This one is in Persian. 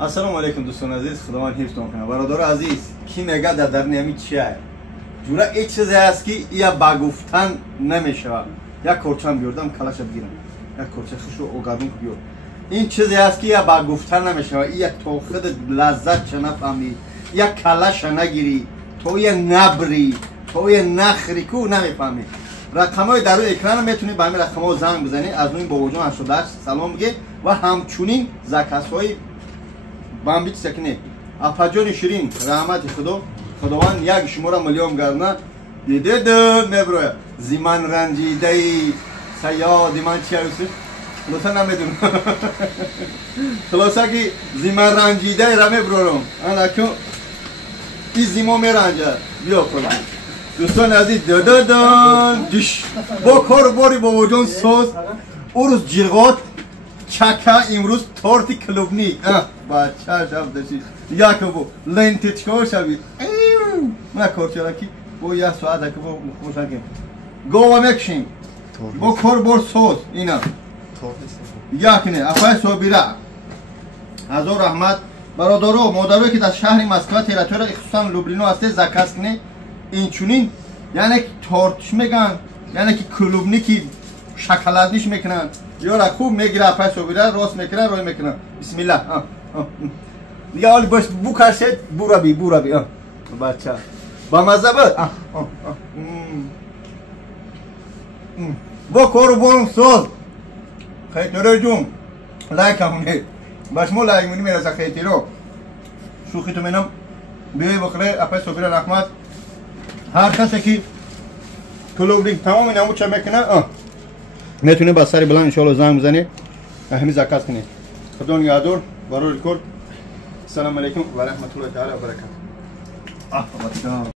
السلام علیکم دوستان عزیز، خداوند حفظتون کنه. برادر عزیز کی میگه در نمی چیه جورا یک چیزی هست که یا با گفتن نمیشه. یک کورچم بیاردم کلاش بگیرم، یک کورچه خوشو اوگادون بیار. این چیزی هست که یا با گفتن نمیشه. یک تو خود لذت نفهمی، یک کلاش نگیری، تو یه نبری، تو یه نخری کو نمیفهمی. رقمای در روی اکران میتونی به همین رقم‌ها زنگ بزنی، از اون با وجود 88 سلام بگی و همچنین زکاس‌های بامبیت سکنه افجان شیرین رحمت خداوند یک شما را میلیون گرنه دیده دل میبروه زیمان رنجیده ای سیاد من چی هستی؟ خلاصه نمیدونم خلاصه که زیمان رنجیده ای را میبرورم انا این زیما میرنجه بیا کنم دوستان عزیز دادادان دیش با کار باری با وجود سوز او روز جیغات چکا امروز تورتی کلوبنی بچه شب داشتی یا که بو لنتی چکار شوید من کارچه کی بو یه ساعت که بو مخوشنگیم گوه مکشیم بو کار بار سوز اینا یا کنه افای صوبیره هزار رحمت برادرو مادرو که در شهر مسکو تیراتور اخصوصا لوبلینو هسته زکاس کنه این چونین یعنی تورتش میگن یعنی که کلوبنی که شکلاتش میکنن یارا خوب میگیره پس صوبیره راست میکنه روی میکنه بسم الله دیگه حالی باش بو کرشید بورا بی بچه با مزه بود با کارو برم سوز خیلی جون لایک همونه باش مو لایک منی میرسه خیلی رو شوخی تو منم بیوی بخره اپای صوبیره رحمت هر کسی که کلوبلینگ تمام این همو چه میکنه میتونه با سری بلند انشاءالله زنگ بزنی همین زکات کنی خدا نگهدار برای ریکورد السلام علیکم و رحمت الله تعالی و برکاته